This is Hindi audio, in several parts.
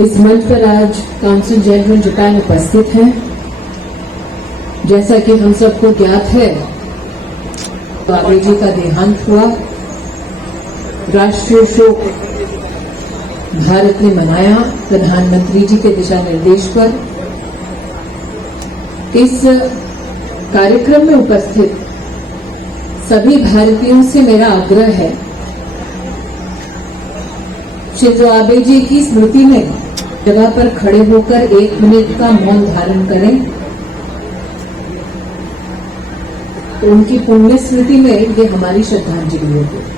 इस मंच पर आज काउंसिल जनरल जापान उपस्थित हैं। जैसा कि हम सबको ज्ञात है, आबे जी का देहांत हुआ। राष्ट्रीय शोक भारत ने मनाया प्रधानमंत्री जी के दिशा निर्देश पर। इस कार्यक्रम में उपस्थित सभी भारतीयों से मेरा आग्रह है, शिंजो आबे जी की स्मृति में जगह पर खड़े होकर 1 मिनट का मौन धारण करें। तो उनकी पुण्य स्मृति में ये हमारी श्रद्धांजलि होगी।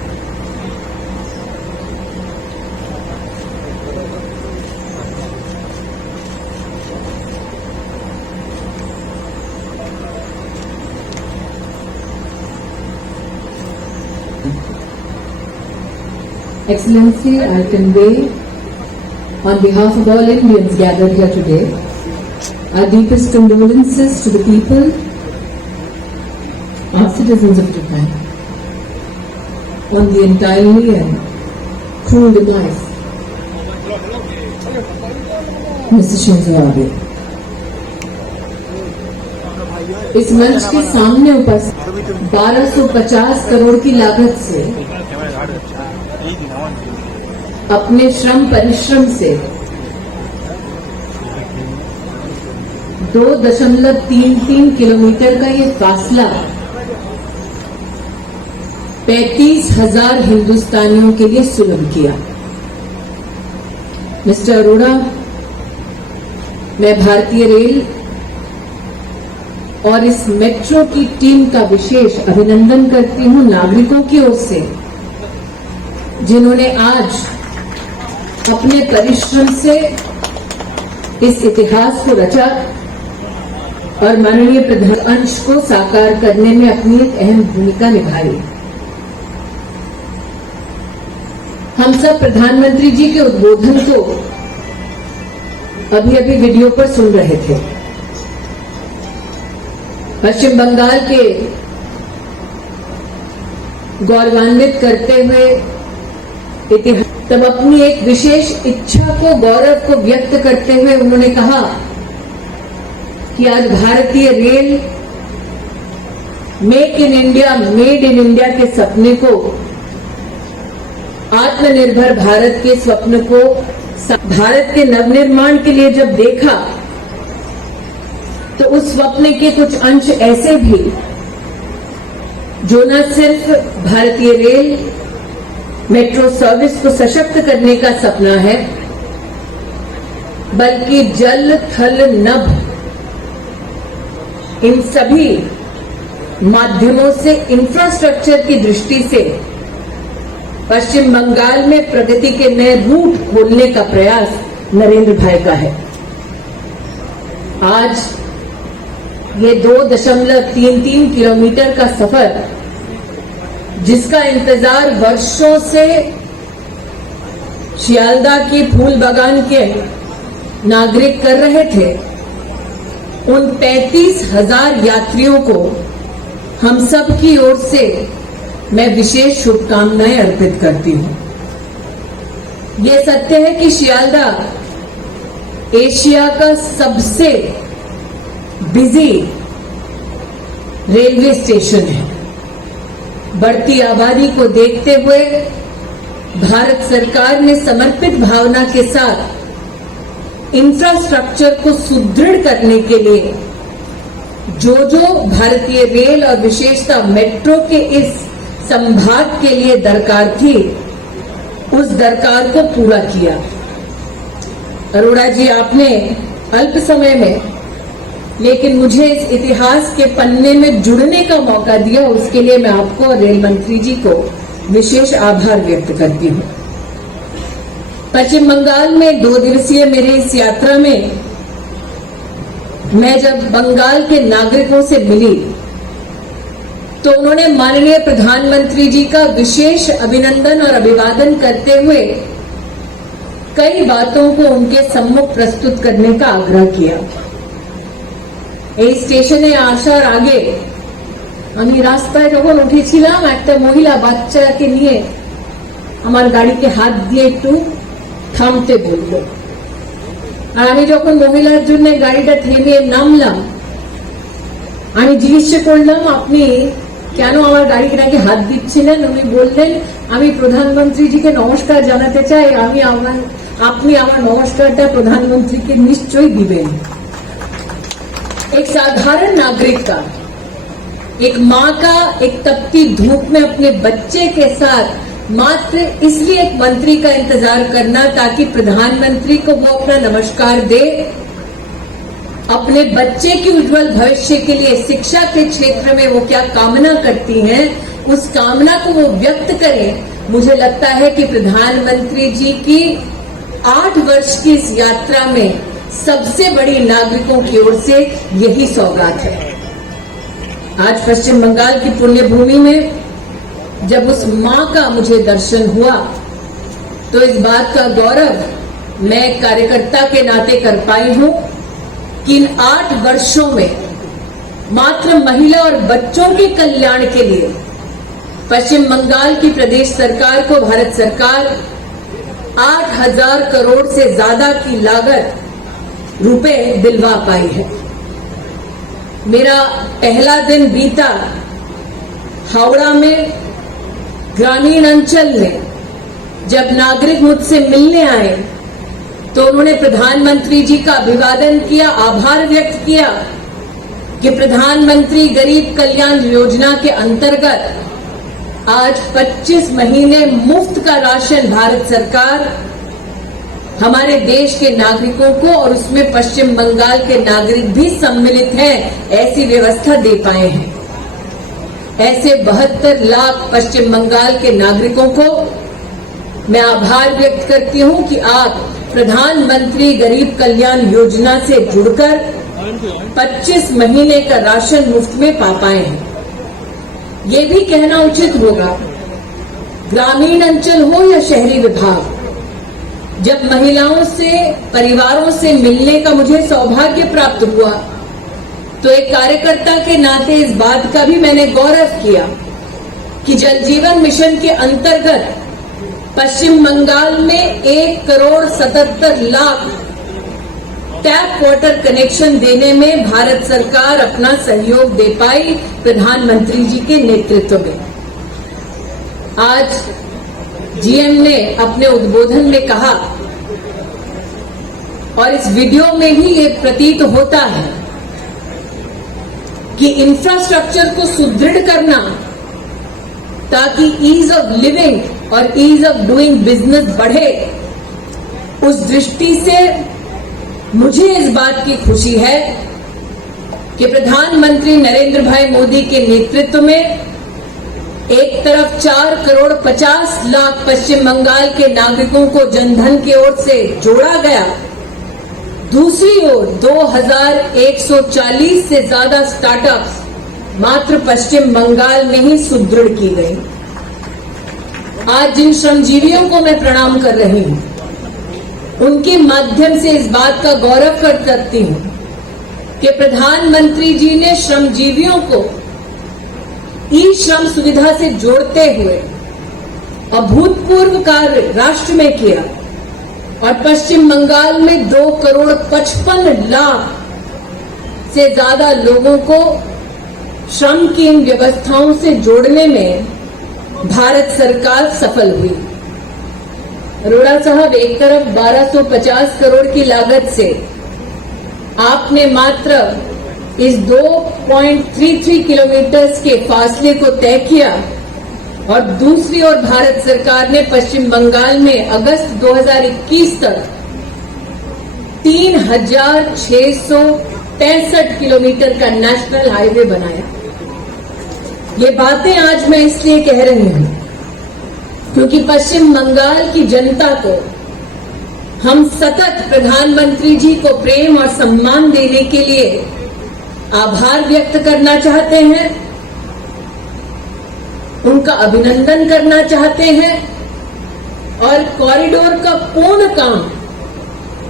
Excellency, I convey on behalf of all Indians gathered here today our deepest condolences to the people, our citizens of Japan, on the untimely and cruel demise Mr. Shinzo Abe. इस मंच के सामने उपस्थित 1250 करोड़ की लागत से अपने श्रम परिश्रम से 2.33 किलोमीटर का ये फासला 35,000 हिंदुस्तानियों के लिए सुलभ किया। मिस्टर अरोड़ा, मैं भारतीय रेल और इस मेट्रो की टीम का विशेष अभिनंदन करती हूं नागरिकों की ओर से, जिन्होंने आज अपने परिश्रम से इस इतिहास को रचा और माननीय प्रधान अंश को साकार करने में अपनी एक अहम भूमिका निभाई। हम सब प्रधानमंत्री जी के उद्बोधन को अभी अभी वीडियो पर सुन रहे थे। पश्चिम बंगाल के गौरवान्वित करते हुए इतिहास, तब अपनी एक विशेष इच्छा को, गौरव को व्यक्त करते हुए उन्होंने कहा कि आज भारतीय rail make in India, made in India के सपने को, आत्मनिर्भर भारत के स्वप्न को, भारत के नवनिर्माण के लिए जब देखा तो उस स्वप्न के कुछ अंश ऐसे भी जो न सिर्फ भारतीय रेल मेट्रो सर्विस को सशक्त करने का सपना है, बल्कि जल, थल, नभ इन सभी माध्यमों से इंफ्रास्ट्रक्चर की दृष्टि से पश्चिम बंगाल में प्रगति के नए रूट खोलने का प्रयास नरेंद्र भाई का है। आज ये 2.33 किलोमीटर का सफर, जिसका इंतजार वर्षों से शियालदा के फूल बागान के नागरिक कर रहे थे, उन 35,000 यात्रियों को हम सब की ओर से मैं विशेष शुभकामनाएं अर्पित करती हूं। ये सत्य है कि शियालदा एशिया का सबसे बिजी रेलवे स्टेशन है। बढ़ती आबादी को देखते हुए भारत सरकार ने समर्पित भावना के साथ इंफ्रास्ट्रक्चर को सुदृढ़ करने के लिए जो भारतीय रेल और विशेषता मेट्रो के इस संभाग के लिए दरकार थी, उस दरकार को पूरा किया। अरोड़ा जी, आपने अल्प समय में लेकिन मुझे इस इतिहास के पन्ने में जुड़ने का मौका दिया, उसके लिए मैं आपको और रेल मंत्री जी को विशेष आभार व्यक्त करती हूं। पश्चिम बंगाल में 2 दिवसीय मेरी इस यात्रा में मैं जब बंगाल के नागरिकों से मिली तो उन्होंने माननीय प्रधानमंत्री जी का विशेष अभिनंदन और अभिवादन करते हुए कई बातों को उनके सम्मुख प्रस्तुत करने का आग्रह किया। এই স্টেশনে আসার আগে আমি রাস্তায় যখন উঠেছিলাম, একটা মহিলা বাচ্চাকে নিয়ে আমার গাড়িকে হাত দিয়ে একটু থামতে বলল। আর আমি যখন মহিলার জন্য গাড়িটা থেমিয়ে নামলাম, আমি জিজ্ঞেস করলাম আপনি কেন আমার গাড়িটাকে হাত দিচ্ছিলেন? উনি বললেন আমি প্রধানমন্ত্রীজিকে নমস্কার জানাতে চাই, আপনি আমার नमस्कारটা प्रधानमंत्री निश्चय दिबेन। एक साधारण नागरिक का, एक माँ का एक तपती धूप में अपने बच्चे के साथ मात्र इसलिए एक मंत्री का इंतजार करना ताकि प्रधानमंत्री को वो अपना नमस्कार दे, अपने बच्चे के उज्जवल भविष्य के लिए शिक्षा के क्षेत्र में वो क्या कामना करती हैं, उस कामना को वो व्यक्त करें। मुझे लगता है कि प्रधानमंत्री जी की 8 वर्ष की इस यात्रा में सबसे बड़ी नागरिकों की ओर से यही सौगात है। आज पश्चिम बंगाल की पुण्य भूमि में जब उस मां का मुझे दर्शन हुआ तो इस बात का गौरव मैं एक कार्यकर्ता के नाते कर पाई हूं कि इन 8 वर्षों में मात्र महिला और बच्चों के कल्याण के लिए पश्चिम बंगाल की प्रदेश सरकार को भारत सरकार 8,000 करोड़ से ज्यादा की लागत रुपए दिलवा पाई है। मेरा पहला दिन बीता हावड़ा में ग्रामीण अंचल में। जब नागरिक मुझसे मिलने आए तो उन्होंने प्रधानमंत्री जी का अभिवादन किया, आभार व्यक्त किया कि प्रधानमंत्री गरीब कल्याण योजना के अंतर्गत आज 25 महीने मुफ्त का राशन भारत सरकार हमारे देश के नागरिकों को, और उसमें पश्चिम बंगाल के नागरिक भी सम्मिलित हैं, ऐसी व्यवस्था दे पाए हैं। ऐसे 72 लाख पश्चिम बंगाल के नागरिकों को मैं आभार व्यक्त करती हूं कि आप प्रधानमंत्री गरीब कल्याण योजना से जुड़कर 25 महीने का राशन मुफ्त में पा पाए हैं। ये भी कहना उचित होगा, ग्रामीण अंचल हो या शहरी विभाग, जब महिलाओं से, परिवारों से मिलने का मुझे सौभाग्य प्राप्त हुआ तो एक कार्यकर्ता के नाते इस बात का भी मैंने गौरव किया कि जल जीवन मिशन के अंतर्गत पश्चिम बंगाल में 1,77,00,000 टैप वाटर कनेक्शन देने में भारत सरकार अपना सहयोग दे पाई प्रधानमंत्री जी के नेतृत्व में। आज जीएम ने अपने उद्बोधन में कहा, और इस वीडियो में भी ये प्रतीत होता है कि इंफ्रास्ट्रक्चर को सुदृढ़ करना ताकि ईज ऑफ लिविंग और ईज ऑफ डूइंग बिजनेस बढ़े, उस दृष्टि से मुझे इस बात की खुशी है कि प्रधानमंत्री नरेंद्र भाई मोदी के नेतृत्व में एक तरफ 4,50,00,000 पश्चिम बंगाल के नागरिकों को जनधन की ओर से जोड़ा गया, दूसरी ओर 2,140 से ज्यादा स्टार्टअप्स मात्र पश्चिम बंगाल में ही सुदृढ़ की गई। आज जिन श्रमजीवियों को मैं प्रणाम कर रही हूं, उनके माध्यम से इस बात का गौरव कर सकती हूं कि प्रधानमंत्री जी ने श्रमजीवियों को ई श्रम सुविधा से जोड़ते हुए अभूतपूर्व कार्य राष्ट्र में किया, और पश्चिम बंगाल में 2,55,00,000 से ज्यादा लोगों को श्रम की इन व्यवस्थाओं से जोड़ने में भारत सरकार सफल हुई। अरोड़ा साहब, एक तरफ 1250 करोड़ की लागत से आपने मात्र इस 2.33 किलोमीटर के फासले को तय किया, और दूसरी ओर भारत सरकार ने पश्चिम बंगाल में अगस्त 2021 तक 3,665 किलोमीटर का नेशनल हाईवे बनाया। ये बातें आज मैं इसलिए कह रही हूं क्योंकि पश्चिम बंगाल की जनता को हम सतत प्रधानमंत्री जी को प्रेम और सम्मान देने के लिए आभार व्यक्त करना चाहते हैं, उनका अभिनंदन करना चाहते हैं, और कॉरिडोर का पूर्ण काम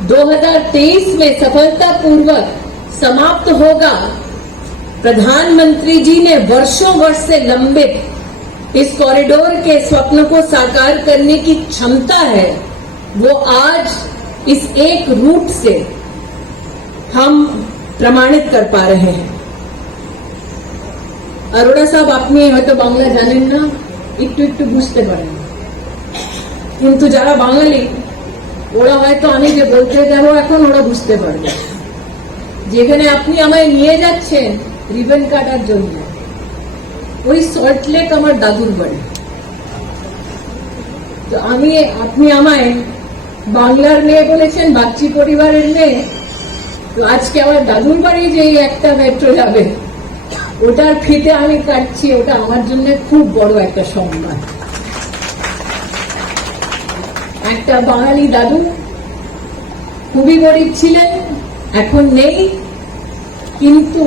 2023 में सफलतापूर्वक समाप्त होगा। प्रधानमंत्री जी ने वर्षों वर्ष से लंबित इस कॉरिडोर के स्वप्न को साकार करने की क्षमता है, वो आज इस एक रूट से हम प्रमाणित कर पा रहे हैं। अरोड़ा साहब আপনি হয়তো বাংলা জানেন না, একটু একটু বুঝতে পারেন, কিন্তু যারা বাঙালি ওরা হয়তো আমি যে বলতে যাব এখন ওরা বুঝতে পারবে। যেখানে আপনি আমায় নিয়ে যাচ্ছেন রিবন কাটার জন্য, ওই সল্ট লেক আমার দাদুর বাড়ি। তো আপনি আমায় বাংলার মেয়ে বলেছেন, বাগচি পরিবারের মেয়ে, তো আজকে আমার দাদুর বাড়ি যে একটা মেট্রো যাবে ওটার ফিতে আমি কাটছি, ওটা আমার জন্য খুব বড় একটা সম্মান। একটা বাঙালি দাদু খুবই গরিব ছিলেন, এখন নেই, কিন্তু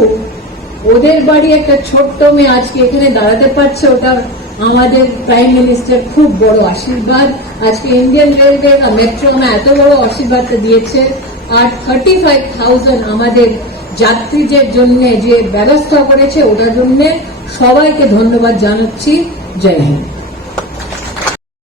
ওদের বাড়ি একটা ছোট্ট মেয়ে আজকে এখানে দাঁড়াতে পারছে, ওটা আমাদের প্রাইম মিনিস্টার খুব বড় আশীর্বাদ। আজকে ইন্ডিয়ান রেলওয়ে বা মেট্রো এত বড় আশীর্বাদটা দিয়েছে, আর 35,000 আমাদের যাত্রীদের জন্য যে ব্যবস্থা করেছে ওটার জন্য সবাইকে ধন্যবাদ জানাচ্ছি। জয় হিন্দ।